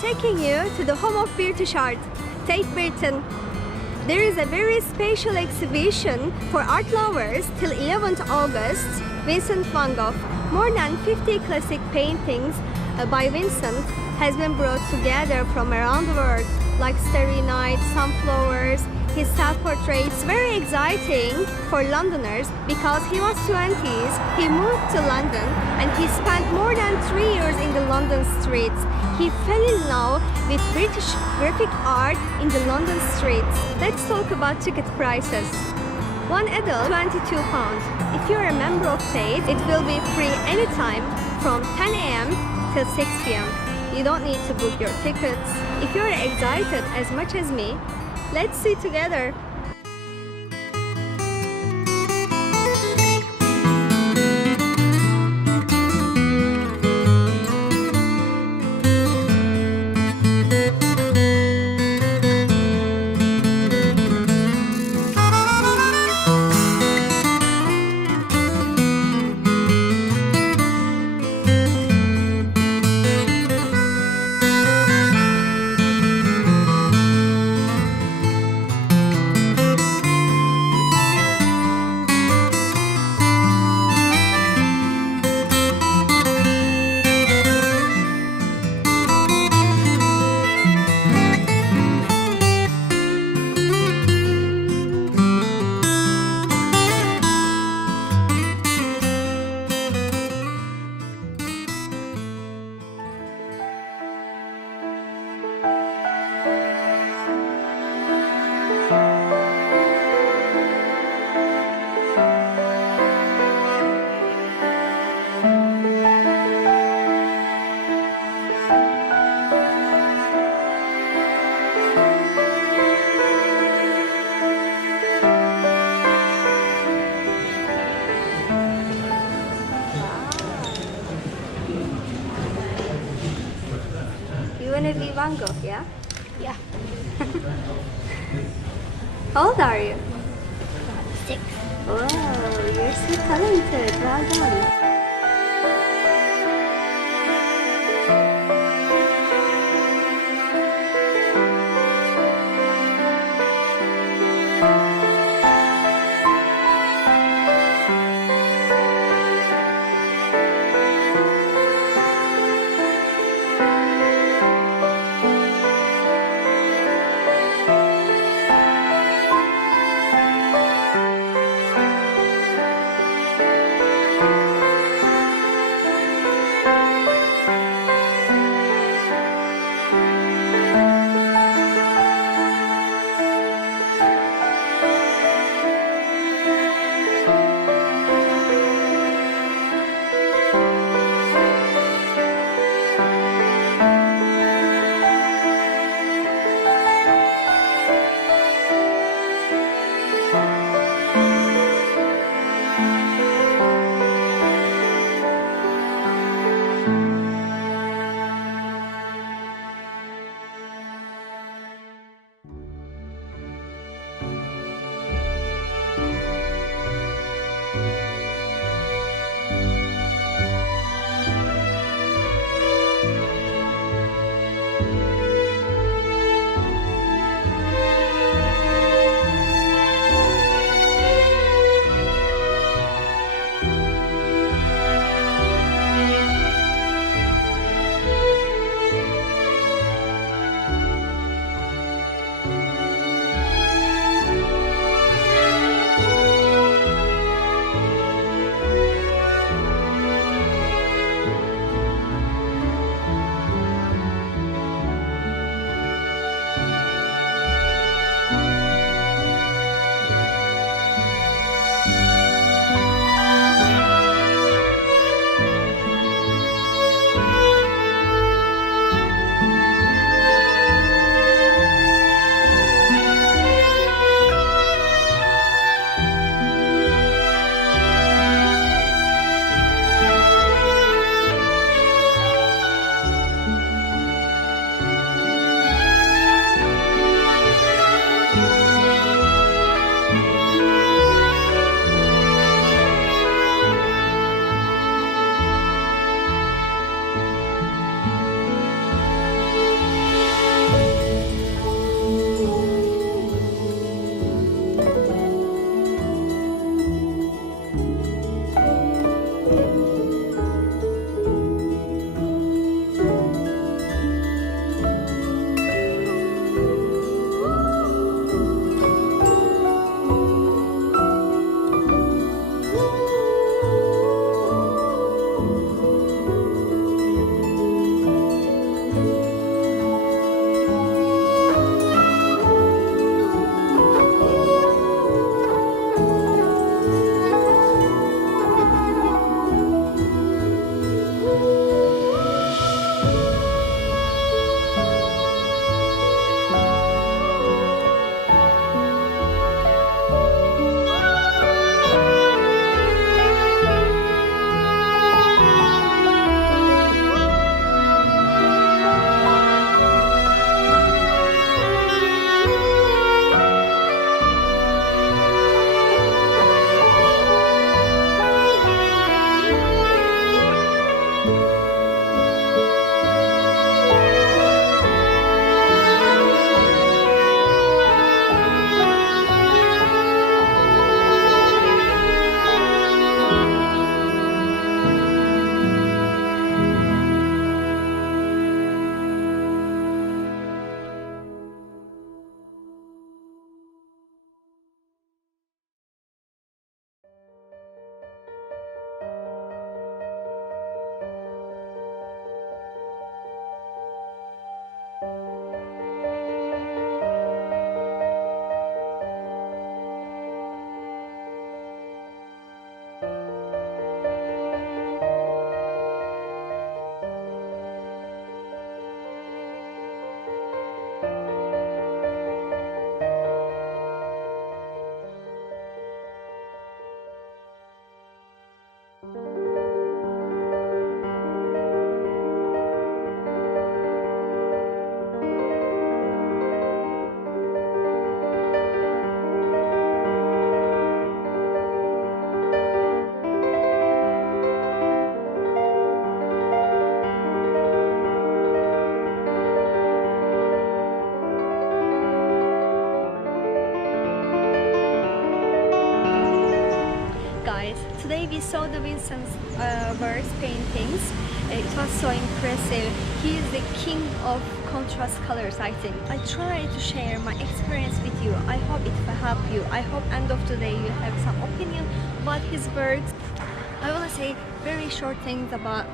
taking you to the home of British art, Tate Britain. There is a very special exhibition for art lovers till 11th August. Vincent van Gogh. More than 50 classic paintings uh, by Vincent has been brought together from around the world, like Starry Night, Sunflowers, his self-portraits. Very exciting for Londoners because he was 20s, he moved to London and he spent more than three years in the London streets. He fell in love with British graphic art in the London streets. Let's talk about ticket prices. One adult, 22 pounds. If you're a member of Tate, it will be free anytime from 10 a.m. till 6 p.m. You don't need to book your tickets. If you're excited as much as me, let's see together. Wanna be Van Gogh, yeah? Yeah. How old are you? Six. Wow, you're so talented. Well done. Saw Vincent's uh, Burke's paintings. It was so impressive. He is the king of contrast colors, I think. I try to share my experience with you. I hope it will help you. I hope end of today you have some opinion about his works. I want to say very short things about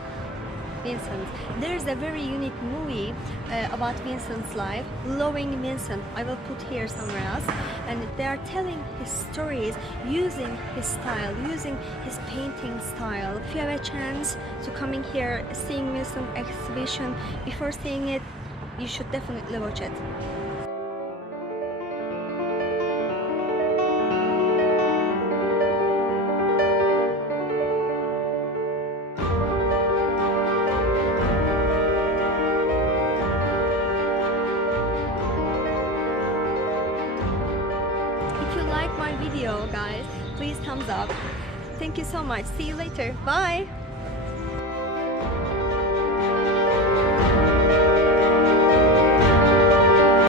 Vincent. There's a very unique movie uh, about Vincent's life, Loving Vincent. I will put here somewhere else. And they are telling his stories using his style, using his painting style. If you have a chance to coming here, seeing Vincent exhibition, before seeing it, you should definitely watch it. My video, guys, please thumbs up. Thank you so much. See you later. Bye.